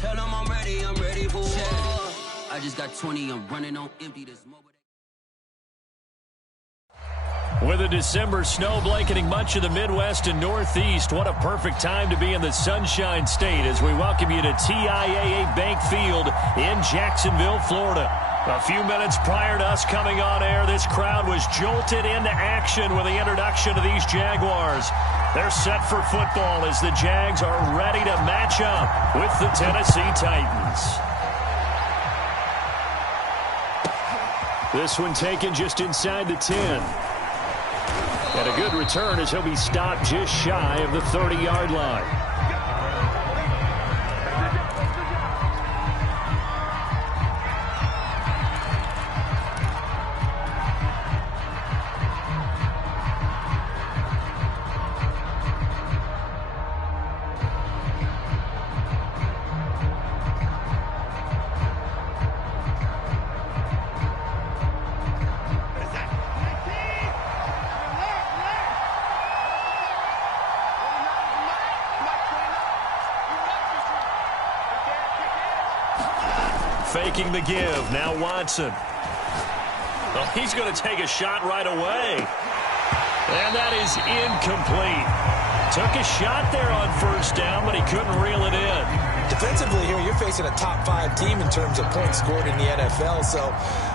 Tell them I'm ready for war. I just got 20, I'm running on empty. This mobile. With a December snow blanketing much of the Midwest and Northeast, what a perfect time to be in the Sunshine State as we welcome you to TIAA Bank Field in Jacksonville, Florida. A few minutes prior to us coming on air, this crowd was jolted into action with the introduction of these Jaguars. They're set for football as the Jags are ready to match up with the Tennessee Titans. This one taken just inside the 10. And a good return as he'll be stopped just shy of the 30-yard line. Faking the give. Now Watson. Oh, he's going to take a shot right away. And that is incomplete. Took a shot there on first down, but he couldn't reel it in. Defensively here, you're facing a top 5 team in terms of points scored in the NFL. So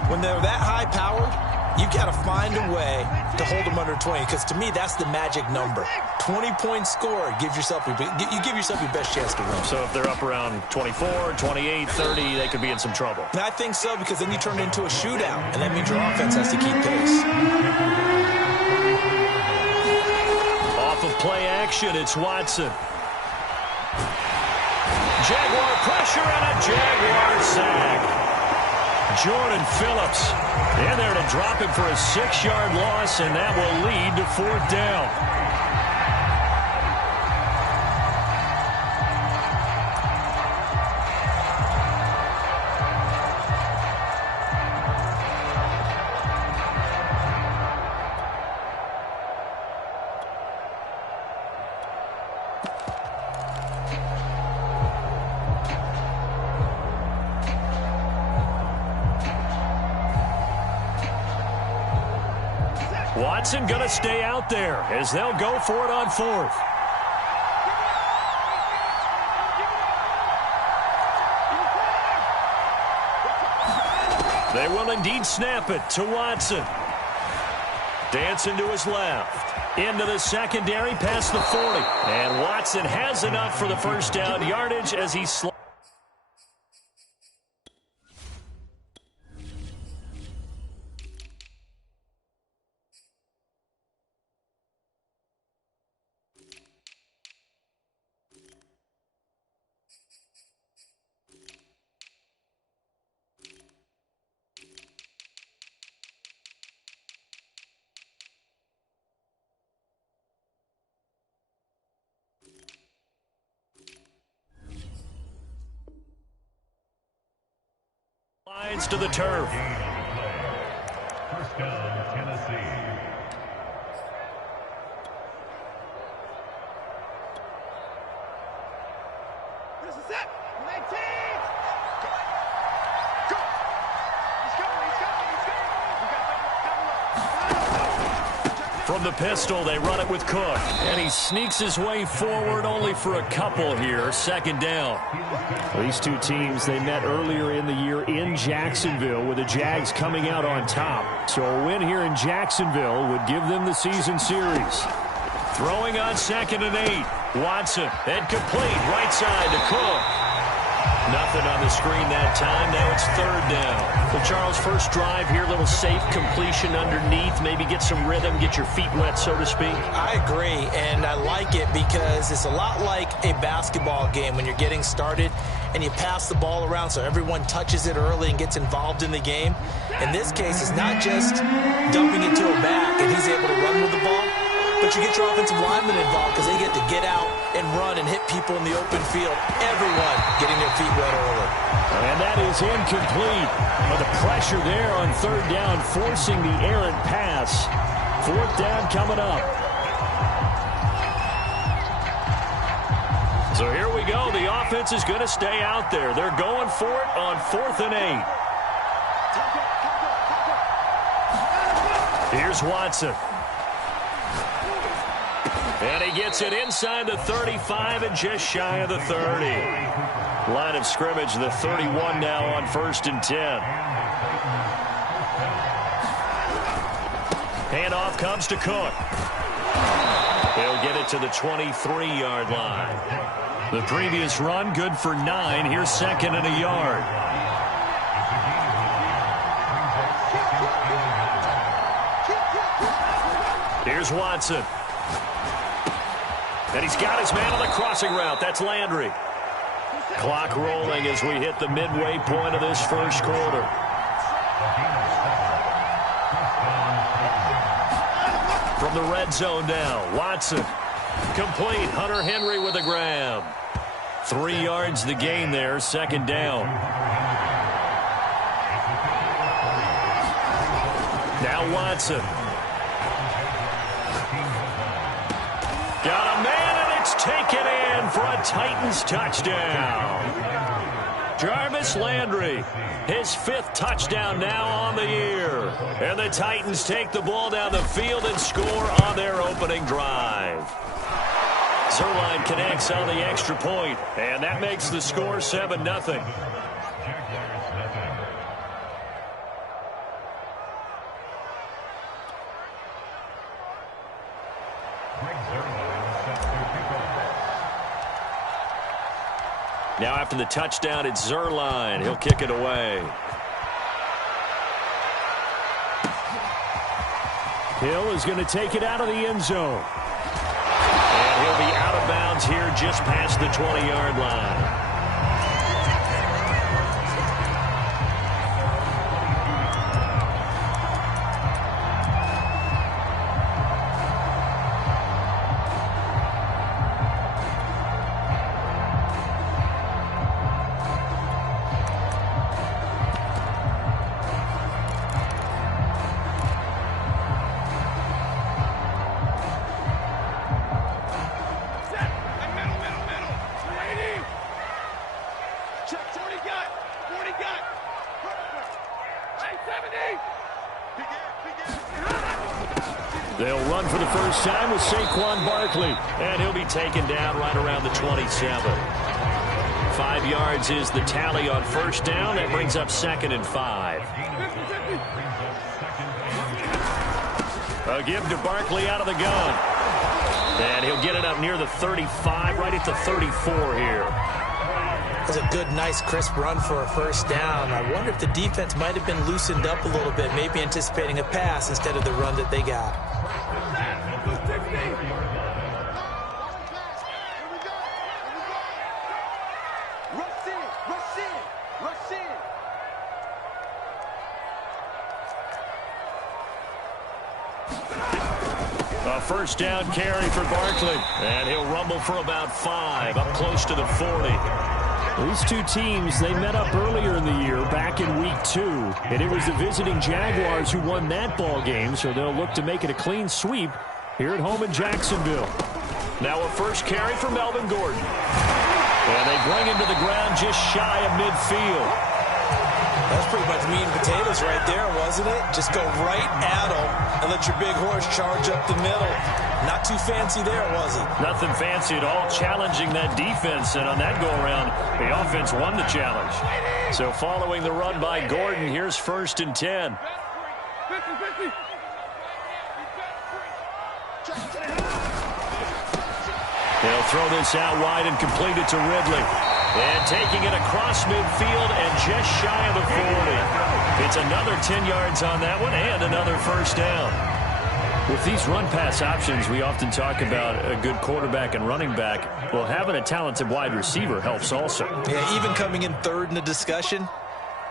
when they're that high-powered, you got to find a way to hold them under 20. Because to me, that's the magic number. 20 points scored, you give yourself your best chance to win. So if they're up around 24, 28, 30, they could be in some trouble. And I think so, because then you turn it into a shootout, and that means your offense has to keep pace. Off of play action, it's Watson. Jaguar pressure and a Jaguar sack. Jordan Phillips in there to drop him for a 6-yard loss, and that will lead to 4th down. Watson going to stay out there as they'll go for it on 4th. They will indeed snap it to Watson. Dancing to his left. Into the secondary past the 40. And Watson has enough for the first down yardage as he slides. To the turf. First down, Tennessee. This is it. 19. Go. He's coming. From the pistol, they run it with Cook. And he sneaks his way forward only for a couple here. 2nd down. These two teams, they met earlier in the year in Jacksonville with the Jags coming out on top. So a win here in Jacksonville would give them the season series. Throwing on 2nd and 8. Watson, head complete, right side to Cook. Nothing on the screen that time. Now it's 3rd down. Well, Charles, first drive here, little safe completion underneath. Maybe get some rhythm, get your feet wet, so to speak. I agree, and I like it because it's a lot like a basketball game when you're getting started and you pass the ball around so everyone touches it early and gets involved in the game. In this case, it's not just dumping it to a back and he's able to run with the ball, but you get your offensive linemen involved because they get to get out and run and hit people in the open field. Everyone getting their feet wet early. And that is incomplete. But the pressure there on 3rd down, forcing the errant pass. 4th down coming up. So here we go. The offense is going to stay out there. They're going for it on 4th and 8. Here's Watson. And he gets it inside the 35 and just shy of the 30. Line of scrimmage, the 31 now on 1st and 10. Handoff comes to Cook. He'll get it to the 23-yard line. The previous run, good for 9. Here's 2nd and a yard. Here's Watson. And he's got his man on the crossing route. That's Landry. Clock rolling as we hit the midway point of this first quarter. From the red zone now, Watson. Complete. Hunter Henry with a grab. 3 yards the gain there, 2nd down. Now Watson. Got a man, and it's taken in for a Titans touchdown. Jarvis Landry, his 5th touchdown now on the year. And the Titans take the ball down the field and score on their opening drive. Zuerlein connects on the extra point, and that makes the score 7-0. Now after the touchdown, it's Zuerlein. He'll kick it away. Hill is going to take it out of the end zone. And he'll be out of bounds here just past the 20-yard line. They'll run for the first time with Saquon Barkley, and he'll be taken down right around the 27. 5 yards is the tally on first down. That brings up 2nd and 5. A give to Barkley out of the gun. And he'll get it up near the 35, right at the 34 here. That's a good, nice, crisp run for a first down. I wonder if the defense might have been loosened up a little bit, maybe anticipating a pass instead of the run that they got. A first down carry for Barkley, and he'll rumble for about 5, up close to the 40. These two teams, they met up earlier in the year, back in week 2, and it was the visiting Jaguars who won that ball game, so they'll look to make it a clean sweep here at home in Jacksonville. Now a first carry for Melvin Gordon. And they bring him to the ground just shy of midfield. That's pretty much meat and potatoes right there, wasn't it? Just go right at them and let your big horse charge up the middle. Not too fancy there, was it? Nothing fancy at all, challenging that defense, and on that go-around, the offense won the challenge. So following the run by Gordon, here's 1st and 10. They'll throw this out wide and complete it to Ridley. And taking it across midfield and just shy of the 40. It's another 10 yards on that one and another first down. With these run-pass options, we often talk about a good quarterback and running back. Well, having a talented wide receiver helps also. Yeah, even coming in third in the discussion,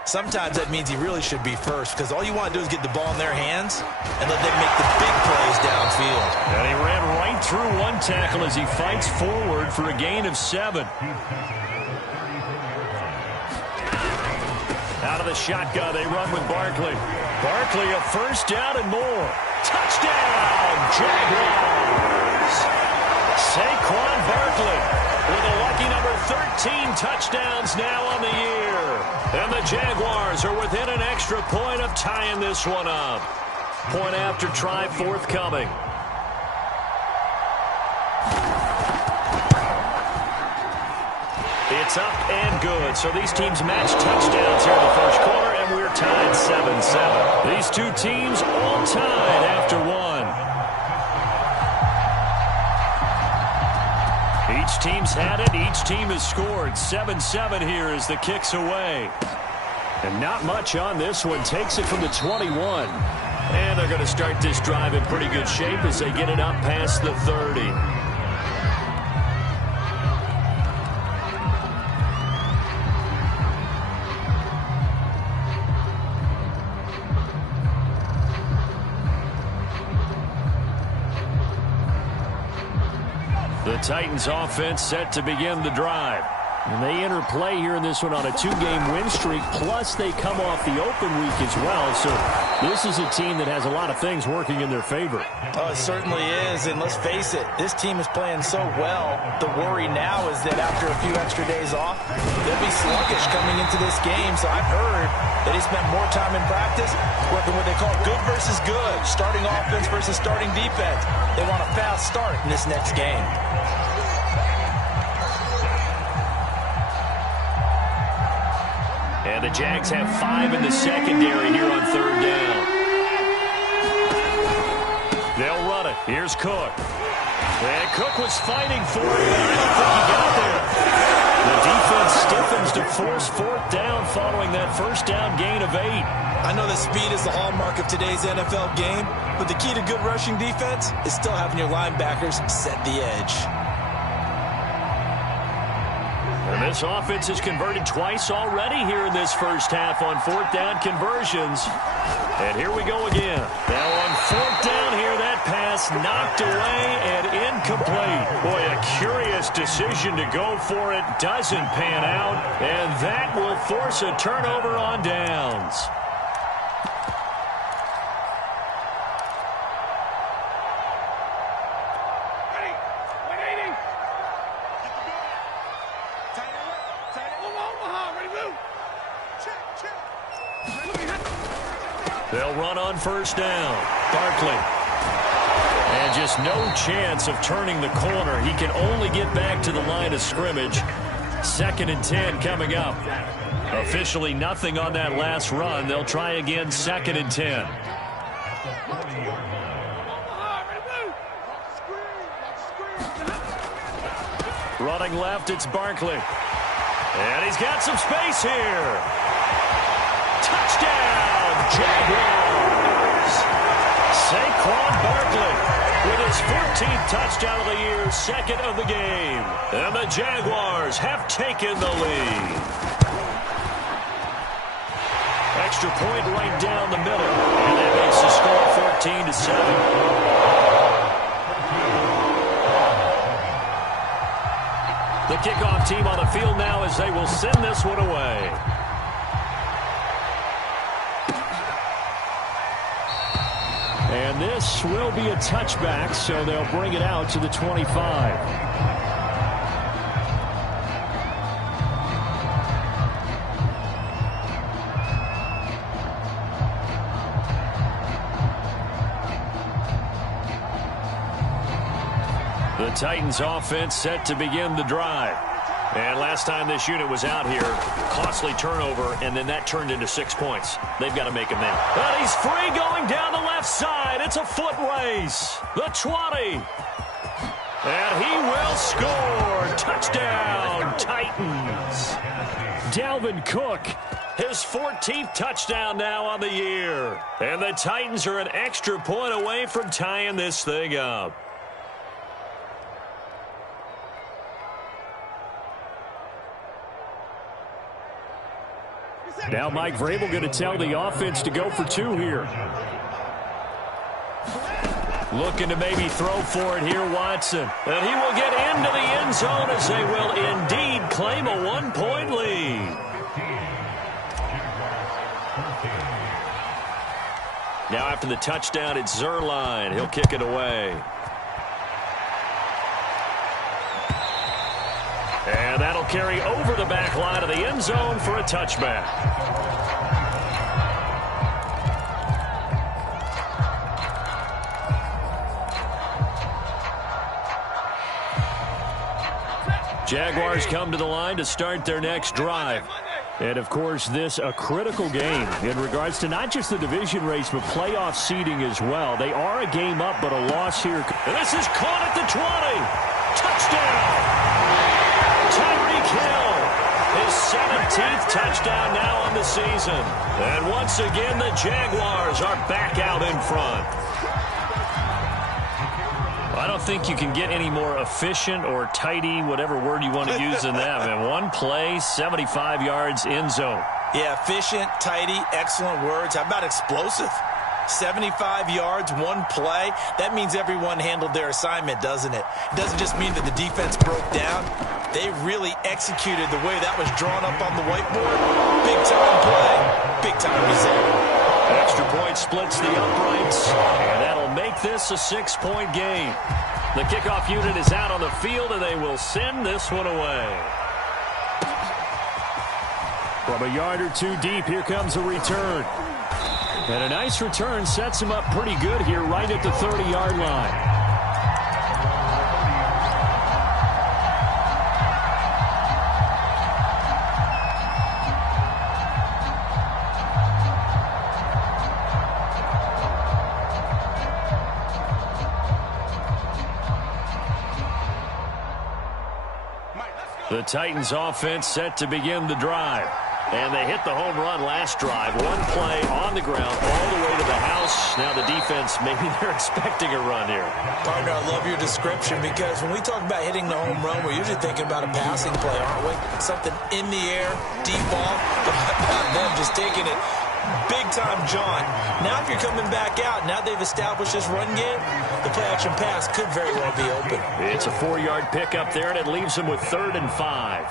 sometimes that means he really should be first, because all you want to do is get the ball in their hands and let them make the big plays downfield. And he ran right through one tackle as he fights forward for a gain of 7. Out of the shotgun, they run with Barkley. Barkley, a first down and more. Touchdown, Jaguars! Saquon Barkley with a lucky number 13 touchdowns now on the year. And the Jaguars are within an extra point of tying this one up. Point after try forthcoming. It's up and good. So these teams match touchdowns here in the first quarter, and we're tied 7-7. These two teams all tied after one. Each team's had it. Each team has scored. 7-7 here as the kick's away. And not much on this one. Takes it from the 21. And they're going to start this drive in pretty good shape as they get it up past the 30. The Titans offense set to begin the drive. And they enter play here in this one on a 2-game win streak, plus they come off the open week as well. So this is a team that has a lot of things working in their favor. Oh, it certainly is, and let's face it, this team is playing so well. The worry now is that after a few extra days off, they'll be sluggish coming into this game. So I've heard that he spent more time in practice working what they call good versus good, starting offense versus starting defense. They want a fast start in this next game. And the Jags have 5 in the secondary here on 3rd down. They'll run it. Here's Cook. And Cook was fighting for it, but I don't think he got there. The defense stiffens to force 4th down following that first down gain of 8. I know that speed is the hallmark of today's NFL game, but the key to good rushing defense is still having your linebackers set the edge. And this offense has converted twice already here in this first half on 4th down conversions. And here we go again. Now on 4th down here, that pass knocked away and incomplete. Boy, a curious decision to go for it. Doesn't pan out. And that will force a turnover on downs. They'll run on 1st down. Barkley. And just no chance of turning the corner. He can only get back to the line of scrimmage. 2nd and 10 coming up. Officially nothing on that last run. They'll try again 2nd and 10. Running left, it's Barkley. And he's got some space here. Touchdown, Jaguars! Saquon Barkley with his 14th touchdown of the year, 2nd of the game. And the Jaguars have taken the lead. Extra point right down the middle. And that makes the score 14-7. The kickoff team on the field now as they will send this one away. And this will be a touchback, so they'll bring it out to the 25. The Titans offense set to begin the drive. And last time this unit was out here, costly turnover, and then that turned into 6 points. They've got to make him now. But he's free going down the left side. It's a foot race. The 20. And he will score. Touchdown, Titans. Dalvin Cook, his 14th touchdown now on the year. And the Titans are an extra point away from tying this thing up. Now Mike Vrabel going to tell the offense to go for 2 here. Looking to maybe throw for it here, Watson. And he will get into the end zone as they will indeed claim a 1-point lead. Now after the touchdown, it's Zuerlein. He'll kick it away. carry over the back line of the end zone for a touchback. Jaguars come to the line to start their next drive. And, of course, this a critical game in regards to not just the division race, but playoff seeding as well. They are a game up, but a loss here. And this is caught at the 20. Touchdown! Tyreek Hill, his 17th touchdown now on the season. And once again, the Jaguars are back out in front. I don't think you can get any more efficient or tidy, whatever word you want to use in that. And one play, 75 yards in zone. Yeah, efficient, tidy, excellent words. How about explosive? 75 yards, one play. That means everyone handled their assignment, doesn't it? It doesn't just mean that the defense broke down. They really executed the way that was drawn up on the whiteboard. Big-time play, big-time result. Extra point splits the uprights, and that'll make this a 6-point game. The kickoff unit is out on the field, and they will send this one away. From a yard or two deep, here comes a return. And a nice return sets him up pretty good here right at the 30-yard line. The Titans offense set to begin the drive. And they hit the home run last drive. One play on the ground all the way to the house. Now the defense, maybe they're expecting a run here. Partner, I love your description because when we talk about hitting the home run, we're usually thinking about a passing play, aren't we? Something in the air, deep ball. But how about them just taking it big-time, John? Now if you're coming back out, now they've established this run game, the play-action pass could very well be open. It's a 4-yard pickup there, and it leaves them with 3rd and 5.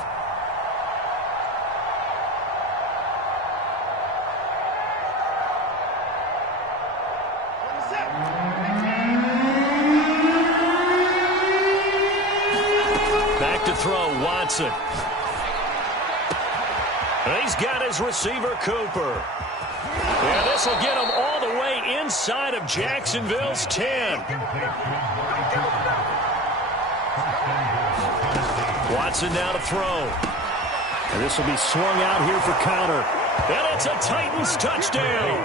Back to throw, Watson. And he's got his receiver, Cooper. Yeah, this will get him all the way inside of Jacksonville's 10. Watson now to throw. And this will be swung out here for Conner. And it's a Titans touchdown.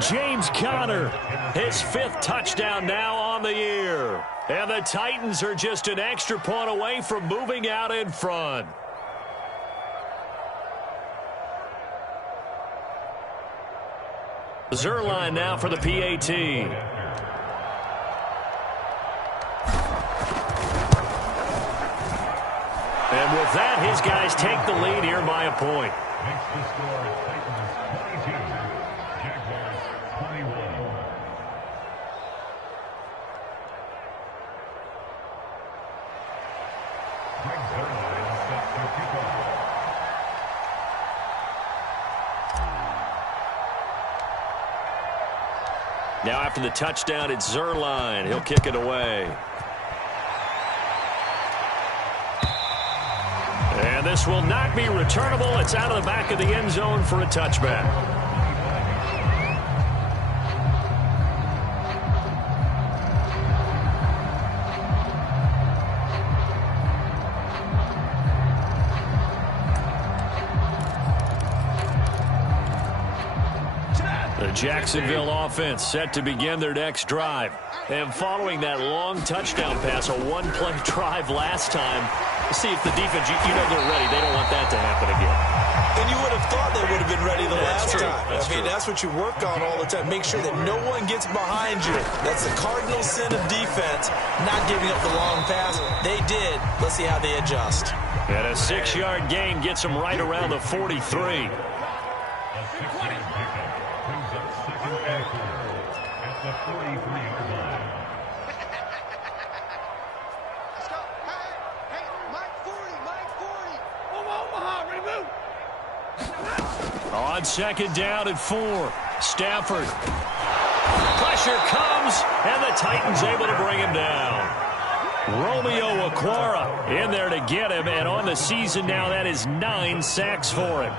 James Conner, his 5th touchdown now on the year. And the Titans are just an extra point away from moving out in front. Zuerlein now for the PAT. And with that, his guys take the lead here by a point. Makes the score Titans 22, Jaguars 21. Greg Zuerlein set for kickoff. Now after the touchdown, it's Zuerlein. He'll kick it away. And this will not be returnable. It's out of the back of the end zone for a touchback. The Jacksonville offense set to begin their next drive. And following that long touchdown pass, a one-play drive last time, see if the defense, you know they're ready. They don't want that to happen again. And you would have thought they would have been ready the last time. I mean, that's what you work on all the time. Make sure that no one gets behind you. That's the cardinal sin of defense, not giving up the long pass. They did. Let's see how they adjust. And a 6-yard gain gets them right around the 43. A 6-yard pickup brings up second and 4 at the 43-yard line. Let's go. Hey, Mike 40, Mike 40. Omaha, remove. On second down at 4, Stafford. Pressure comes, and the Titans able to bring him down. Romeo Okwara in there to get him, and on the season now, that is 9 sacks for him.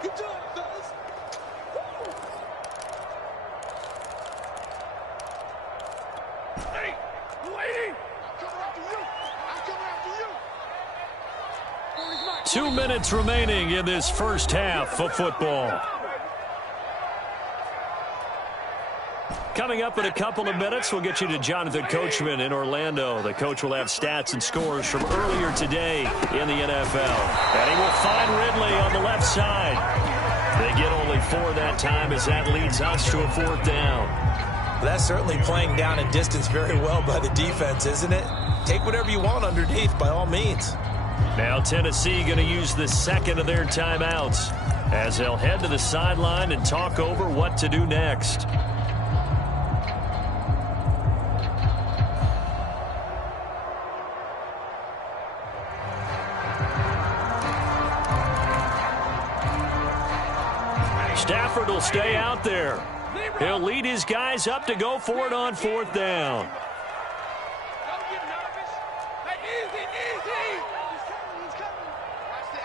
Good job, fellas. Hey, lady! I'm coming after you. I'm coming after you. 2 minutes remaining in this first half of football. Coming up in a couple of minutes, we'll get you to Jonathan Coachman in Orlando. The coach will have stats and scores from earlier today in the NFL. And he will find Ridley on the left side. They get only 4 that time as that leads us to a 4th down. That's certainly playing down a distance very well by the defense, isn't it? Take whatever you want underneath by all means. Now Tennessee going to use the second of their timeouts as they'll head to the sideline and talk over what to do next. Stafford will stay out there. He'll lead his guys up to go for it on 4th down. Don't get nervous. Hey, easy, easy. He's coming. Watch the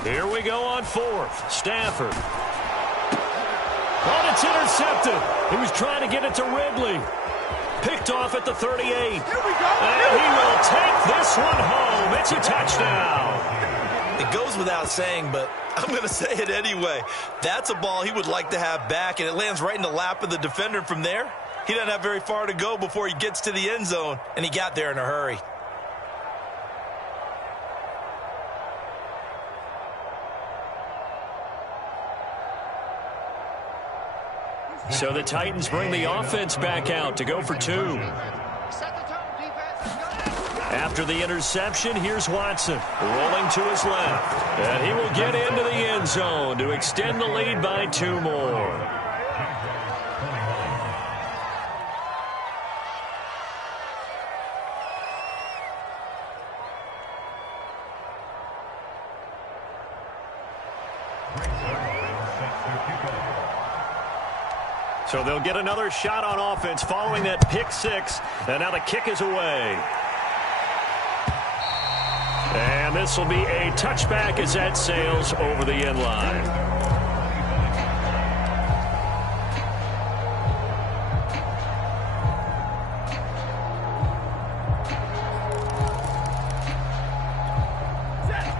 out. Here we go on 4th. Stafford. Oh, it's intercepted. He was trying to get it to Ridley. Picked off at the 38. Here we go. And he will take this one home. It's a touchdown. It goes without saying, but I'm going to say it anyway. That's a ball he would like to have back, and it lands right in the lap of the defender from there. He doesn't have very far to go before he gets to the end zone, and he got there in a hurry. So the Titans bring the offense back out to go for 2. Set the tone, defense. Let's go. After the interception, here's Watson rolling to his left. And he will get into the end zone to extend the lead by 2 more. So they'll get another shot on offense following that pick 6. And now the kick is away. And this will be a touchback as that sails over the end line.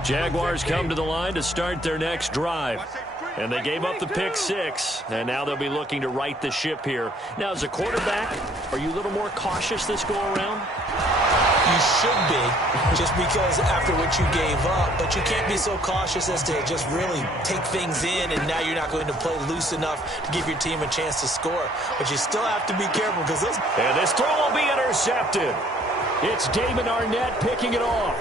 Jaguars come to the line to start their next drive. And they gave up the pick 6, and now they'll be looking to right the ship here. Now, as a quarterback, are you a little more cautious this go-around? You should be, just because after what you gave up, but you can't be so cautious as to just really take things in, and now you're not going to play loose enough to give your team a chance to score. But you still have to be careful because those... And this throw will be intercepted. It's Damon Arnett picking it off.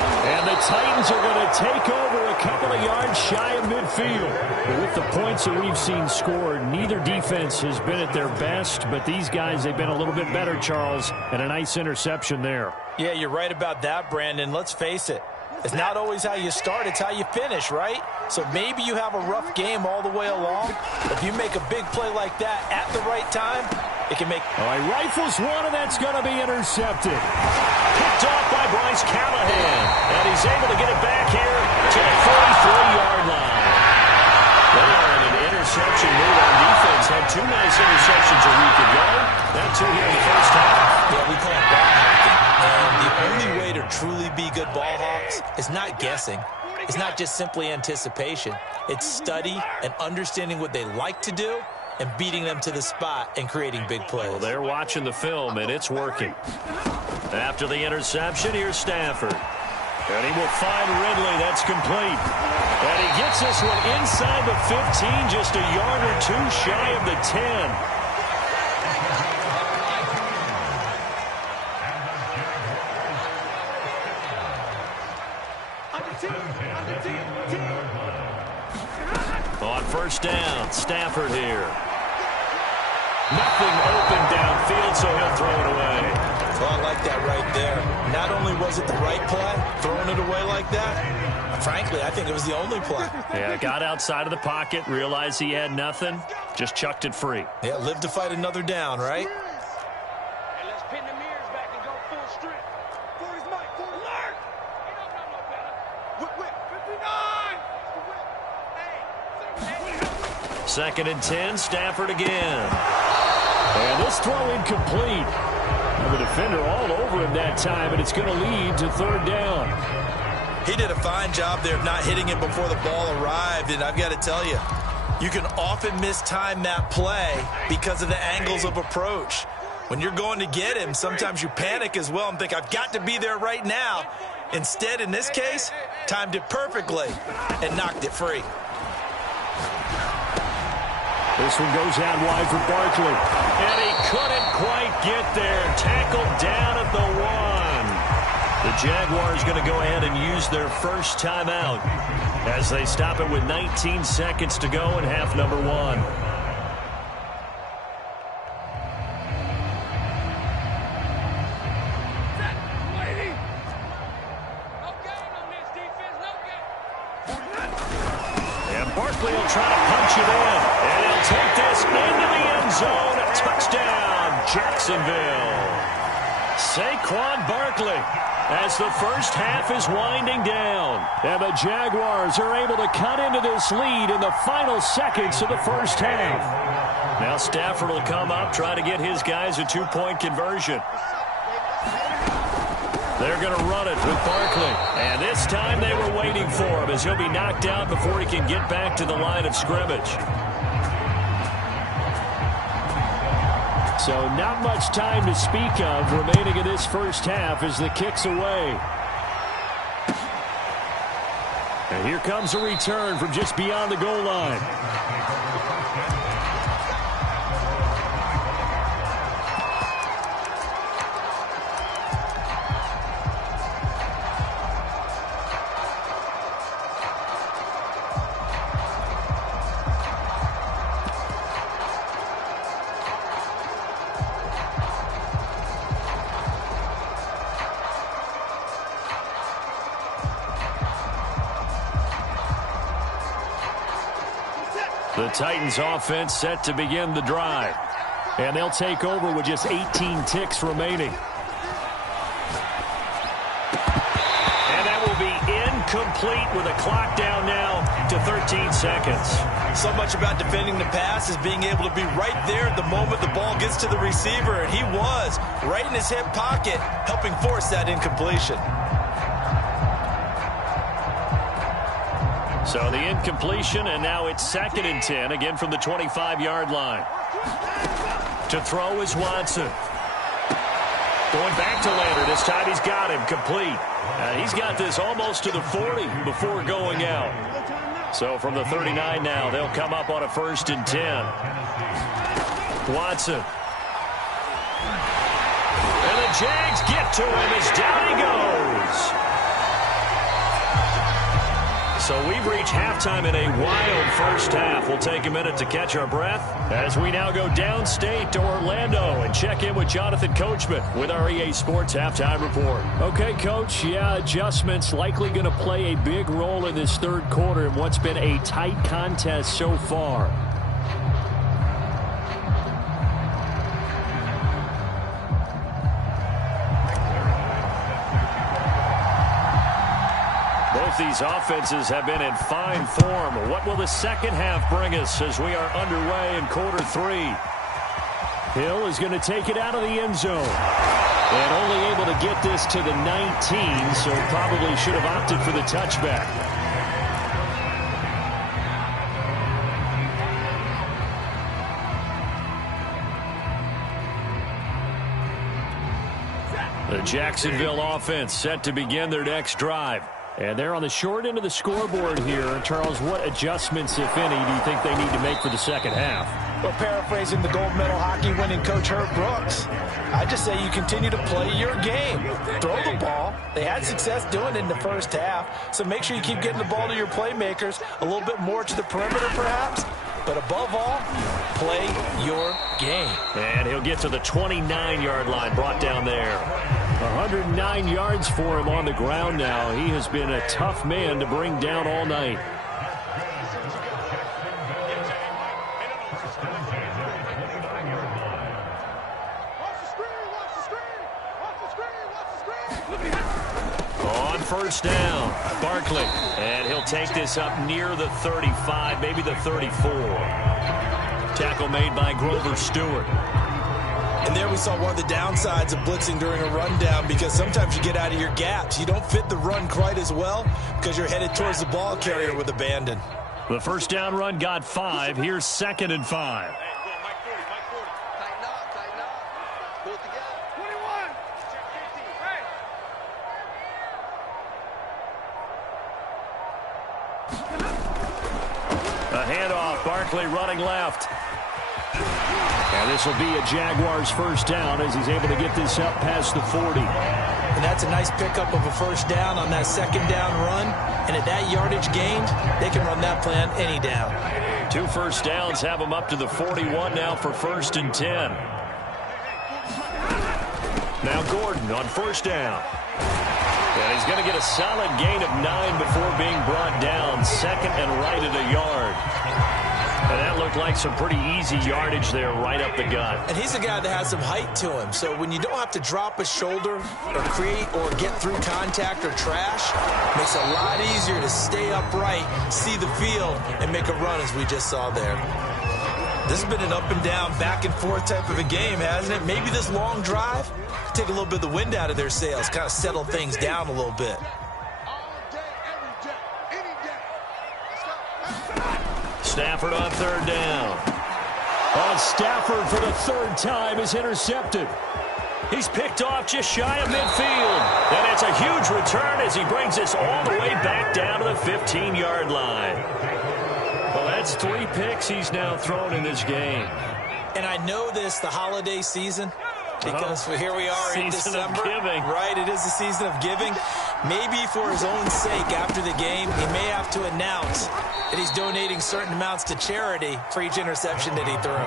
And the Titans are going to take over a couple of yards shy of midfield. With the points that we've seen scored, neither defense has been at their best, but these guys, they've been a little bit better, Charles, and a nice interception there. Yeah, you're right about that, Brandon. Let's face it. It's not always how you start, it's how you finish, right? So maybe you have a rough game all the way along. If you make a big play like that at the right time, it can make... All right, rifles one, and that's going to be intercepted. Picked off by Bryce Callahan, and he's able to get it back here to the 43-yard line. They are in an interception move on defense. Had 2 nice interceptions a week ago. That 2 here in the first half. Yeah, we call it ball hawking. And the only way to truly be good ball hawks is not guessing. It's not just simply anticipation. It's study and understanding what they like to do and beating them to the spot and creating big plays. Well, they're watching the film, and it's working. After the interception, here's Stafford. And he will find Ridley. That's complete. And he gets this one inside the 15, just a yard or 2 shy of the 10. On first down, Stafford here. Nothing open downfield, so he'll throw it away. Well, I like that right there. Not only was it the right play, throwing it away like that, frankly, I think it was the only play. Yeah, got outside of the pocket, realized he had nothing, Just chucked it free. Yeah, live to fight another down, right? And let's pin the mirrors back and go full strength. 40's Mike, 40 alert! He don't know no better. Whip, 59! Hey, 2nd and 10, Stafford again. And this throw incomplete. And the defender all over him that time, and it's going to lead to 3rd down. He did a fine job there of not hitting him before the ball arrived, and I've got to tell you, you can often mistime that play because of the angles of approach. When you're going to get him, sometimes you panic as well and think, I've got to be there right now. Instead, in this case, timed it perfectly and knocked it free. This one goes out wide for Barkley. And he couldn't quite get there. Tackled down at the 1. The Jaguars going to go ahead and use their first timeout as they stop it with 19 seconds to go in half number 1. Barkley will try to punch it in. And he'll take this into the end zone. A touchdown, Jacksonville. Saquon Barkley as the first half is winding down. And the Jaguars are able to cut into this lead in the final seconds of the first half. Now Stafford will come up, try to get his guys a 2-point conversion. They're going to run it with Barkley. And this time they were waiting for him as he'll be knocked out before he can get back to the line of scrimmage. So not much time to speak of remaining in this first half as the kick's away. And here comes a return from just beyond the goal line. The Titans offense set to begin the drive. And they'll take over with just 18 ticks remaining. And that will be incomplete with a clock down now to 13 seconds. So much about defending the pass is being able to be right there at the moment the ball gets to the receiver. And he was right in his hip pocket, helping force that incompletion. So the incompletion, and now it's 2nd and 10, again from the 25-yard line. To throw is Watson. Going back to Lander. This time he's got him complete. He's got this almost to the 40 before going out. So from the 39 now, they'll come up on a 1st and 10. Watson. And the Jags get to him as down he goes. So we've reached halftime in a wild first half. We'll take a minute to catch our breath as we now go downstate to Orlando and check in with Jonathan Coachman with our EA Sports Halftime Report. Okay, Coach, adjustments likely going to play a big role in this third quarter in what's been a tight contest so far. These offenses have been in fine form. What will the second half bring us as we are underway in quarter 3? Hill is going to take it out of the end zone. And only able to get this to the 19, so probably should have opted for the touchback. The Jacksonville offense set to begin their next drive. And they're on the short end of the scoreboard here. Charles, what adjustments, if any, do you think they need to make for the second half? Well, paraphrasing the gold medal hockey winning coach Herb Brooks, I just say you continue to play your game. Throw the ball. They had success doing it in the first half, so make sure you keep getting the ball to your playmakers, a little bit more to the perimeter perhaps, but above all, play your game. And he'll get to the 29-yard line, brought down there. 109 yards for him on the ground now. He has been a tough man to bring down all night. first down. Barkley. And he'll take this up near the 35, maybe the 34. Tackle made by Grover Stewart. And there we saw one of the downsides of blitzing during a rundown, because sometimes you get out of your gaps. You don't fit the run quite as well because you're headed towards the ball carrier with abandon. The first down run got 5. Here's 2nd and 5. A handoff, Barkley running left. And this will be a Jaguars first down as he's able to get this up past the 40. And that's a nice pickup of a first down on that second down run. And at that yardage gained, they can run that plan any down. 2 first downs have them up to the 41 now for 1st and 10. Now Gordon on first down. And he's going to get a solid gain of 9 before being brought down. 2nd and right at a yard. And that looked like some pretty easy yardage there right up the gut. And he's a guy that has some height to him. So when you don't have to drop a shoulder or create or get through contact or trash, it makes it a lot easier to stay upright, see the field, and make a run as we just saw there. This has been an up and down, back and forth type of a game, hasn't it? Maybe this long drive take a little bit of the wind out of their sails, kind of settle things down a little bit. Stafford on third down. Oh, Stafford for the 3rd time is intercepted. He's picked off just shy of midfield. And it's a huge return as he brings us all the way back down to the 15-yard line. Well, that's 3 picks he's now thrown in this game. And I know this, the holiday season, because here we are in December. Season of giving. Right, it is the season of giving. Maybe for his own sake after the game, he may have to announce that he's donating certain amounts to charity for each interception that he threw.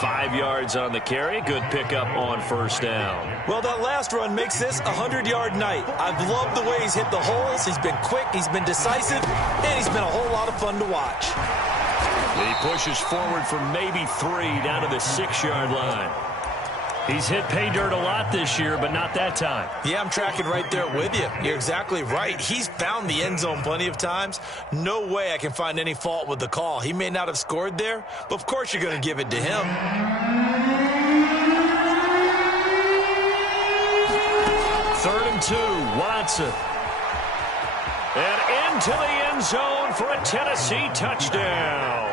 5 yards on the carry. Good pickup on first down. Well, that last run makes this a 100-yard night. I've loved the way he's hit the holes. He's been quick, he's been decisive, and he's been a whole lot of fun to watch. He pushes forward for maybe 3 down to the 6-yard line. He's hit pay dirt a lot this year, but not that time. Yeah, I'm tracking right there with you. You're exactly right. He's found the end zone plenty of times. No way I can find any fault with the call. He may not have scored there, but of course you're going to give it to him. 3rd and 2, Watson. And into the end zone for a Tennessee touchdown.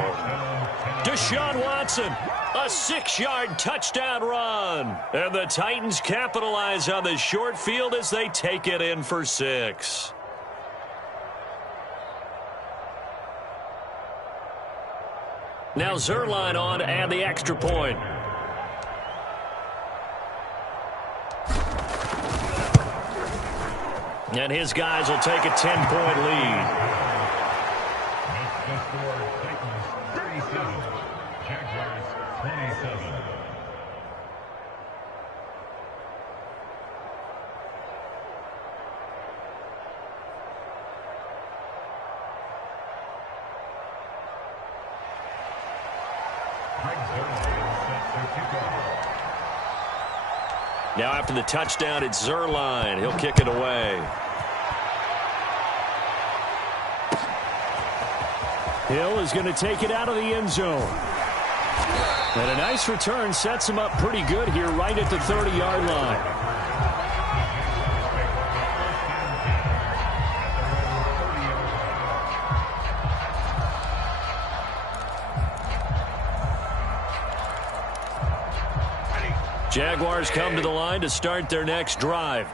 Deshaun Watson, a 6-yard touchdown run. And the Titans capitalize on the short field as they take it in for 6. Now Zuerlein on to add the extra point. And his guys will take a 10-point lead. The score, Titans 37, Jaguars 27. Now after the touchdown, it's Zuerlein. He'll kick it away. Hill is going to take it out of the end zone. And a nice return sets him up pretty good here right at the 30-yard line. Jaguars come to the line to start their next drive.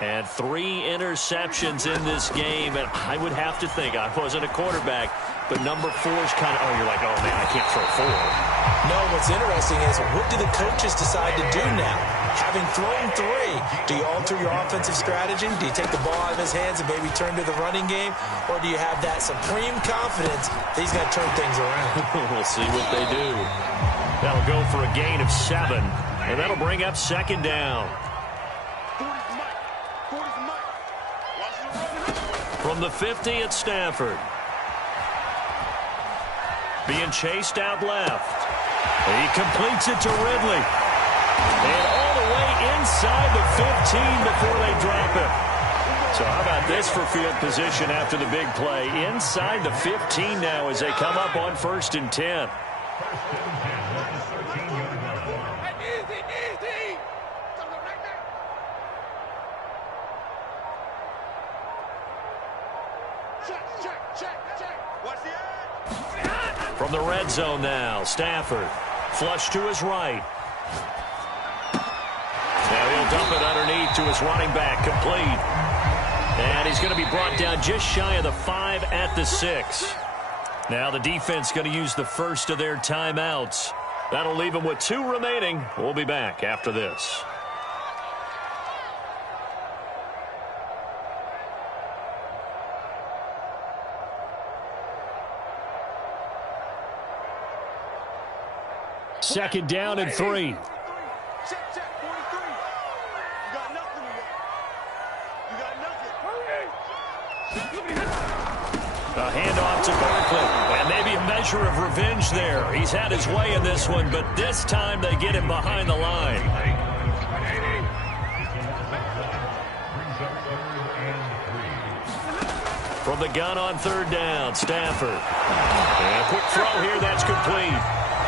And 3 interceptions in this game. And I would have to think, I wasn't a quarterback, but number 4 is kind of, you're like, oh, man, I can't throw 4. No, what's interesting is what do the coaches decide to do now? Having thrown 3, do you alter your offensive strategy? Do you take the ball out of his hands and maybe turn to the running game? Or do you have that supreme confidence that he's going to turn things around? We'll see what they do. That'll go for a gain of 7. And that'll bring up 2nd down. From the 50 at Stafford. Being chased out left. He completes it to Ridley. And all the way inside the 15 before they drop it. So how about this for field position after the big play? Inside the 15 now as they come up on 1st and 10. From the red zone now, Stafford. Flush to his right. Now he'll dump it underneath to his running back, complete. And he's going to be brought down just shy of the 5 at the 6. Now the defense going to use the first of their timeouts. That'll leave them with 2 remaining. We'll be back after this. Second down and 3. Check, 43. You got nothing to You got nothing. A handoff to Barkley. And maybe a measure of revenge there. He's had his way in this one, but this time they get him behind the line. From the gun on 3rd down, Stafford. And a quick throw here, that's complete.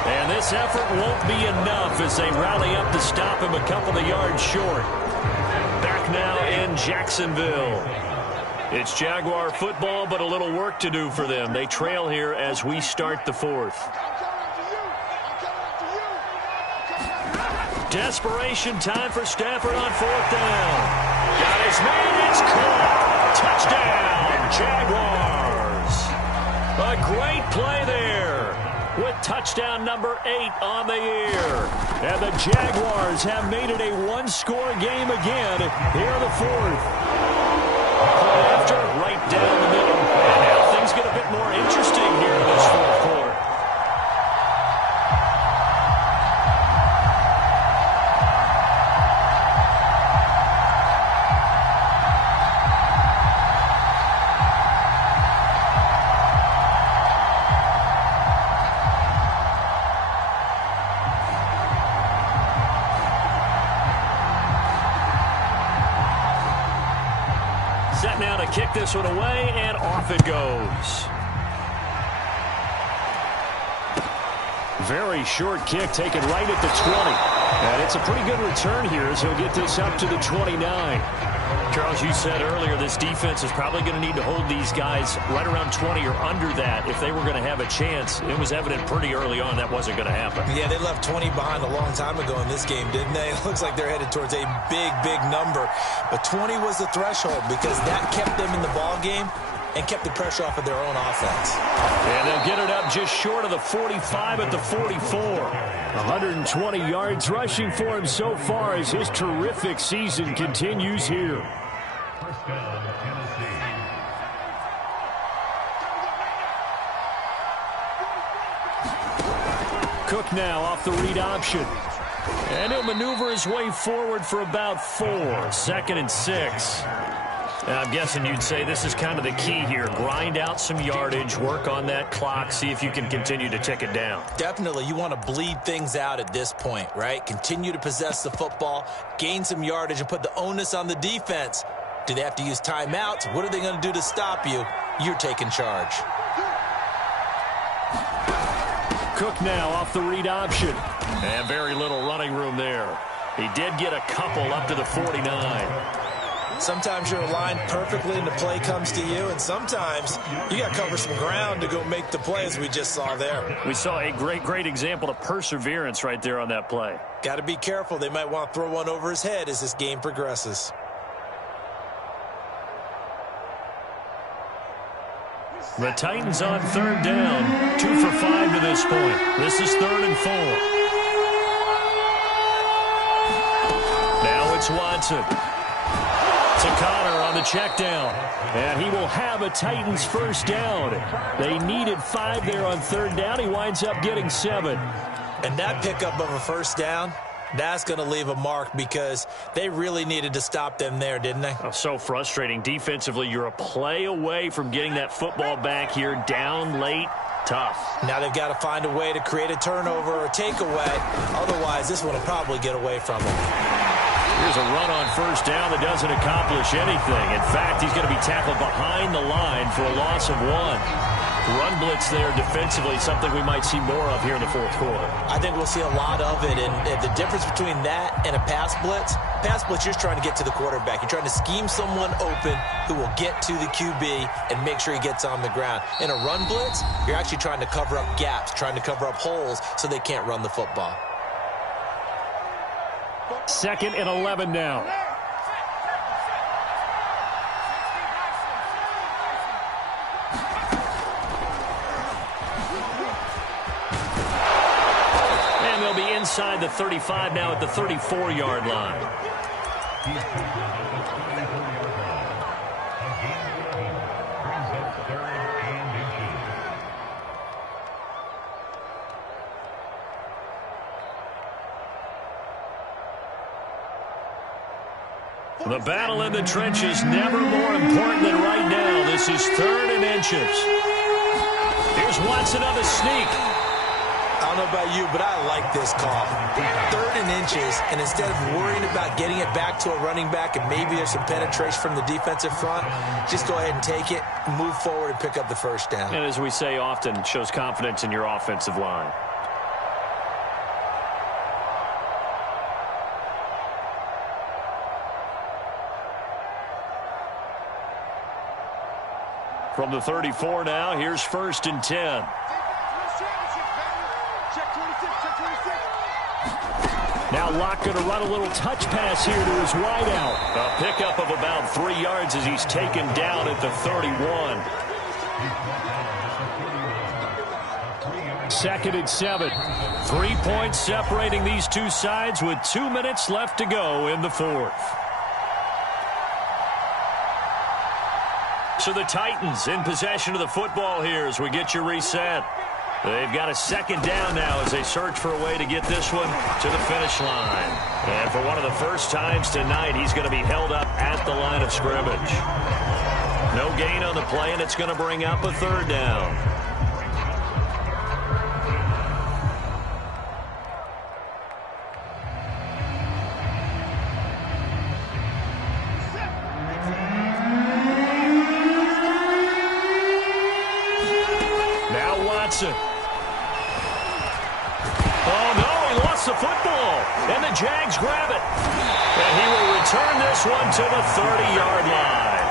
And this effort won't be enough as they rally up to stop him a couple of yards short. Back now in Jacksonville. It's Jaguar football, but a little work to do for them. They trail here as we start the 4th. Desperation time for Stafford on 4th down. Got his man, it's caught. Touchdown, Jaguars. A great play there, with touchdown number 8 on the year. And the Jaguars have made it a 1-score game again here in the 4th. Play after, right down the middle. And now things get a bit more interesting here in this 4th quarter. Set now to kick this one away, and off it goes. Very short kick taken right at the 20. And it's a pretty good return here as he'll get this up to the 29. Charles, you said earlier this defense is probably going to need to hold these guys right around 20 or under that if they were going to have a chance. It was evident pretty early on that wasn't going to happen. Yeah, they left 20 behind a long time ago in this game, didn't they? It looks like they're headed towards a big, big number. But 20 was the threshold because that kept them in the ball game and kept the pressure off of their own offense. And they'll get it up just short of the 45 at the 44. 120 yards rushing for him so far as his terrific season continues here. First down, Tennessee. Cook now off the read option. And he'll maneuver his way forward for about 4. 2nd and 6. Now, I'm guessing you'd say this is kind of the key here. Grind out some yardage, work on that clock, see if you can continue to tick it down. Definitely, you want to bleed things out at this point, right? Continue to possess the football, gain some yardage, and put the onus on the defense. Do they have to use timeouts? What are they going to do to stop you? You're taking charge. Cook now off the read option. And very little running room there. He did get a couple up to the 49. Sometimes you're aligned perfectly and the play comes to you, and sometimes you got to cover some ground to go make the play, as we just saw there. We saw a great example of perseverance right there on that play. Got to be careful. They might want to throw one over his head as this game progresses. The Titans on 3rd down. 2 for 5 to this point. This is 3rd and 4. Now it's Watson. To Connor on the check down. And he will have a Titans first down. They needed 5 there on 3rd down. He winds up getting 7. And that pickup of a first down, that's going to leave a mark because they really needed to stop them there, didn't they? Oh, so frustrating. Defensively, you're a play away from getting that football back here. Down late. Tough. Now they've got to find a way to create a turnover or takeaway. Otherwise, this one will probably get away from them. Here's a run on first down that doesn't accomplish anything. In fact, he's going to be tackled behind the line for a loss of 1. Run blitz there defensively, something we might see more of here in the fourth quarter. I think we'll see a lot of it, and the difference between that and a pass blitz, you're just trying to get to the quarterback. You're trying to scheme someone open who will get to the QB and make sure he gets on the ground. In a run blitz, you're actually trying to cover up gaps, trying to cover up holes so they can't run the football. 2nd and 11 now. And they'll be inside the 35 now at the 34-yard line. The battle in the trenches, never more important than right now. This is 3rd and inches. Here's Watson on the sneak. I don't know about you, but I like this call. 3rd and inches, and instead of worrying about getting it back to a running back and maybe there's some penetration from the defensive front, just go ahead and take it, move forward, and pick up the first down. And as we say often, it shows confidence in your offensive line. From the 34 now, here's 1st and 10. Now Locke going to run a little touch pass here to his wideout. A pickup of about 3 yards as he's taken down at the 31. 2nd and 7. 3 points separating these two sides with 2 minutes left to go in the 4th. So the Titans in possession of the football here as we get you reset. They've got a 2nd down now as they search for a way to get this one to the finish line. And for one of the first times tonight, he's going to be held up at the line of scrimmage. No gain on the play, and it's going to bring up a 3rd down. Oh, no, he lost the football, and the Jags grab it. And he will return this one to the 30-yard line.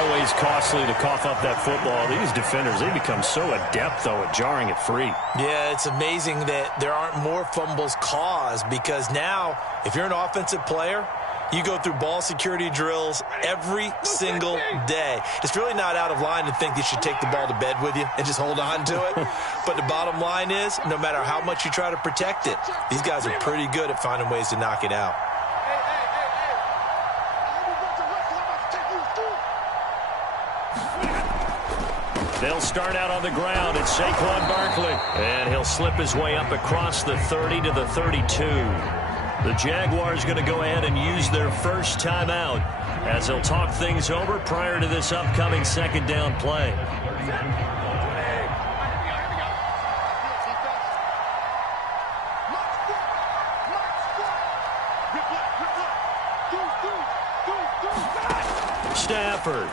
Always costly to cough up that football. These defenders, they become so adept, though, at jarring it free. Yeah, it's amazing that there aren't more fumbles caused because now, if you're an offensive player, you go through ball security drills every single day. It's really not out of line to think you should take the ball to bed with you and just hold on to it. But the bottom line is, no matter how much you try to protect it, these guys are pretty good at finding ways to knock it out. They'll start out on the ground. It's Saquon Barkley. And he'll slip his way up across the 30 to the 32. The Jaguars going to go ahead and use their first timeout as they'll talk things over prior to this upcoming 2nd down play. Stafford.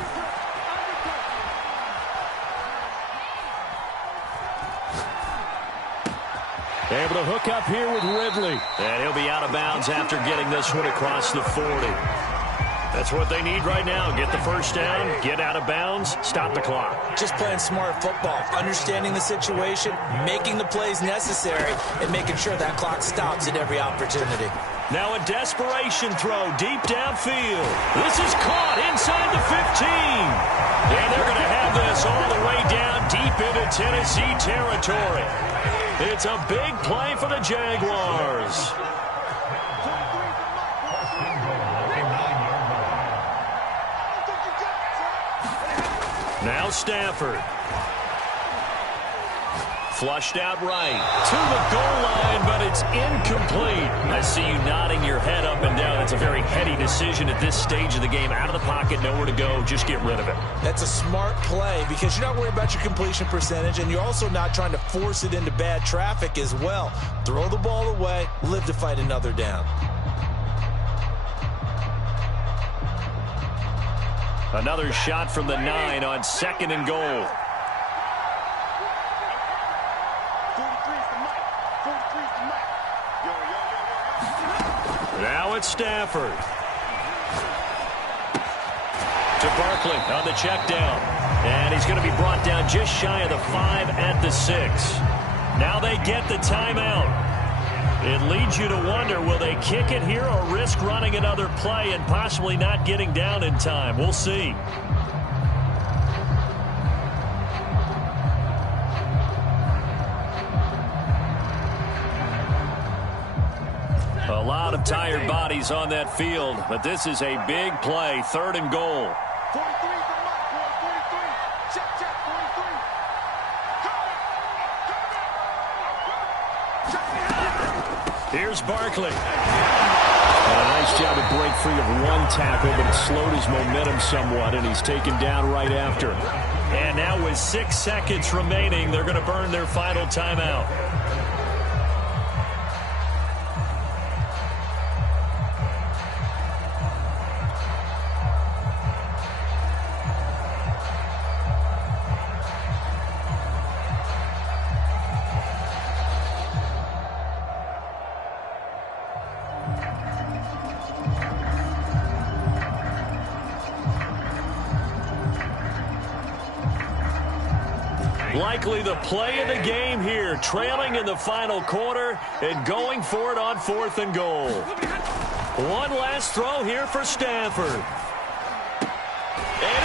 Able to hook up here with Ridley. And he'll be out of bounds after getting this one across the 40. That's what they need right now. Get the first down, get out of bounds, stop the clock. Just playing smart football, understanding the situation, making the plays necessary, and making sure that clock stops at every opportunity. Now a desperation throw deep downfield. This is caught inside the 15. And they're going to have this all the way down deep into Tennessee territory. It's a big play for the Jaguars. Now Stafford. Flushed out right to the goal line, but it's incomplete. I see you nodding your head up and down. It's a very heady decision at this stage of the game. Out of the pocket, nowhere to go. Just get rid of it. That's a smart play because you're not worried about your completion percentage, and you're also not trying to force it into bad traffic as well. Throw the ball away, live to fight another down. Another shot from the 9 on 2nd and goal. 43's the mic. 43's the mic. Yo, yo, yo, yo, yo. Now it's Stafford. To Barkley on the check down. And he's going to be brought down just shy of the 5 at the 6. Now they get the timeout. It leads you to wonder, will they kick it here or risk running another play and possibly not getting down in time? We'll see. A lot of tired bodies on that field, but this is a big play, 3rd and goal. 43's the mic, boy. 43. Check, check. 43. Here's Barkley. And a nice job to break free of one tackle, but it slowed his momentum somewhat, and he's taken down right after. And now with 6 seconds remaining, they're going to burn their final timeout. Likely the play of the game here, trailing in the final quarter and going for it on 4th and goal. One last throw here for Stafford. And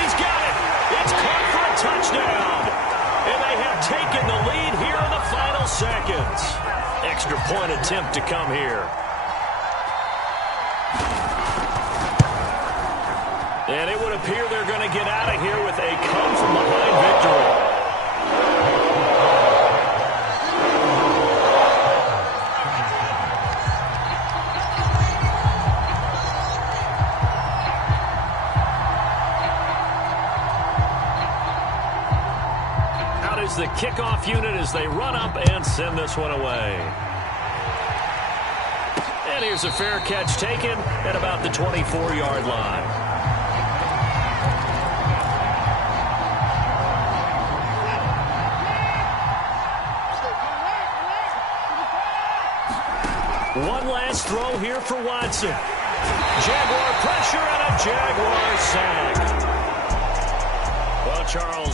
he's got it. It's caught for a touchdown. And they have taken the lead here in the final seconds. Extra point attempt to come here. And it would appear they're going to get out of here with a come-from-behind victory. The kickoff unit as they run up and send this one away. And here's a fair catch taken at about the 24-yard line. One last throw here for Watson. Jaguar pressure and a Jaguar sack. Well, Charles.